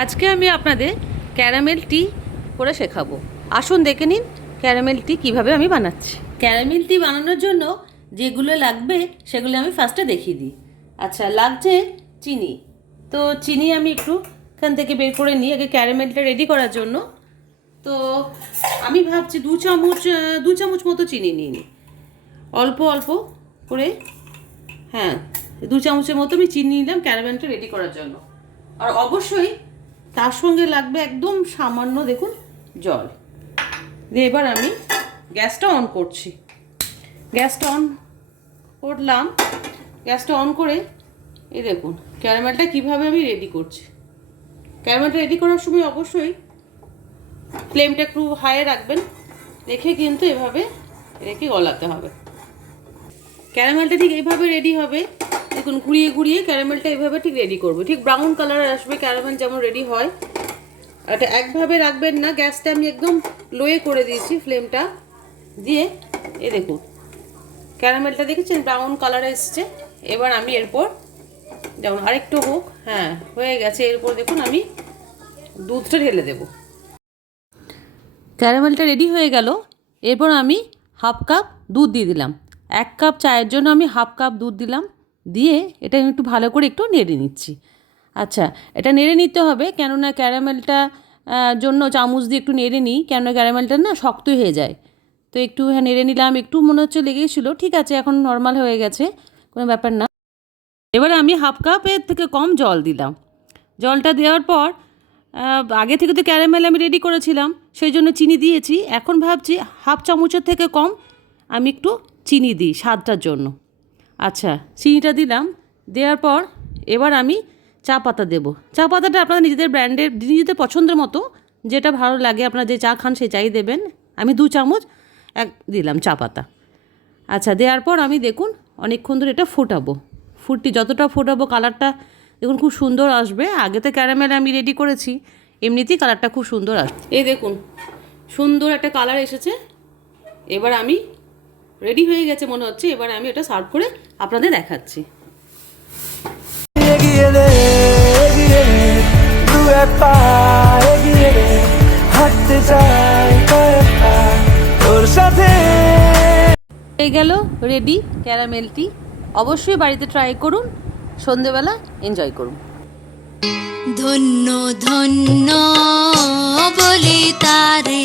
আজকে আমি আপনাদের ক্যারামেল টি করে শেখাবো। আসুন দেখে নিন ক্যারামেল টি কীভাবে আমি বানাচ্ছি। ক্যারামেল টি বানানোর জন্য যেগুলো লাগবে সেগুলো আমি ফার্স্টে দেখিয়ে দিই। আচ্ছা, লাগছে চিনি। তো চিনি আমি একটু এখান থেকে বের করে নিই আগে ক্যারামেলটা রেডি করার জন্য। তো আমি ভাবছি দু চামচ মতো চিনি নিয়ে নিই, অল্প অল্প করে। হ্যাঁ, 2 চামচের মতো আমি চিনি নিলাম ক্যারামেলটা রেডি করার জন্য। আর অবশ্যই তার সঙ্গে লাগবে একদম সামান্য দেখুন জল দিয়ে। এবার আমি গ্যাসটা অন করছি। গ্যাসটা অন করলাম। গ্যাসটা অন করে এই দেখুন ক্যারামেলটা কীভাবে আমি রেডি করছি। ক্যারামেলটা রেডি করার সময় অবশ্যই ফ্লেমটা একটু হাইয়ে রাখবেন, রেখে কিন্তু এভাবে রেখে গলাতে হবে। ক্যারামেলটা ঠিক এইভাবে রেডি হবে। দেখুন ঘুরিয়ে ঘুরিয়ে ক্যারামেলটা এইভাবে ঠিক রেডি করবে, ঠিক ব্রাউন কালার আসবে ক্যারামেল যেমন রেডি হয়। এটা একভাবে রাখবেন না, গ্যাসটা আমি একদম লোয়ে করে দিয়েছি ফ্লেমটা দিয়ে। এই দেখুন ক্যারামেলটা দেখেছেন ব্রাউন কালার এসছে। এবার আমি এরপর যেমন আরেকটু হোক, হ্যাঁ হয়ে গেছে। এরপর দেখুন আমি দুধটা ঢেলে দেব। ক্যারামেলটা রেডি হয়ে গেল। এরপর আমি হাফ কাপ দুধ দিয়ে দিলাম। 1 কাপ চায়ের জন্য আমি হাফ কাপ দুধ দিলাম, দিয়ে এটা আমি একটু ভালো করে একটু নেড়ে নিচ্ছি। আচ্ছা, এটা নেড়ে নিতে হবে, কেননা ক্যারামেলটা জন্য চামচ দিয়ে একটু নেড়ে নিই, কেননা ক্যারামেলটা না শক্ত হয়ে যায়। তো একটু নেড়ে নিলাম, একটু মনে হচ্ছে লেগেছিলো, ঠিক আছে এখন নর্মাল হয়ে গেছে, কোনো ব্যাপার না। এবারে আমি হাফ কাপের থেকে কম জল দিলাম। জলটা দেওয়ার পর আগে থেকে তো ক্যারামেল আমি রেডি করেছিলাম, সেই জন্য চিনি দিয়েছি। এখন ভাবছি হাফ চামচের থেকে কম আমি একটু চিনি দিই স্বাদটার জন্য। আচ্ছা, চিনিটা দিলাম। দেওয়ার পর এবার আমি চা পাতা দেবো। চা পাতাটা আপনারা নিজেদের ব্র্যান্ডের, নিজেদের পছন্দের মতো যেটা ভালো লাগে, আপনারা যে চা খান সেই চাই দেবেন। আমি 2 চামচ দিলাম চা পাতা। আচ্ছা, দেওয়ার পর আমি দেখুন অনেকক্ষণ ধরে এটা ফোটাবো। যতটা ফোটাবো কালারটা দেখুন খুব সুন্দর আসবে। আগে তো ক্যারামেল আমি রেডি করেছি, এমনিতেই কালারটা খুব সুন্দর আসবে। এই দেখুন সুন্দর একটা কালার এসেছে। এবার আমি রেডি হয়ে গেছে মনে হচ্ছে। এবার আমি এটা সার্ভ করে আপনাদের দেখাচ্ছি। হয়ে গেল রেডি ক্যারামেল টি। অবশ্যই বাড়িতে ট্রাই করুন, সন্ধেবেলা এনজয় করুন। ধন্য ধন্য বলি তারে।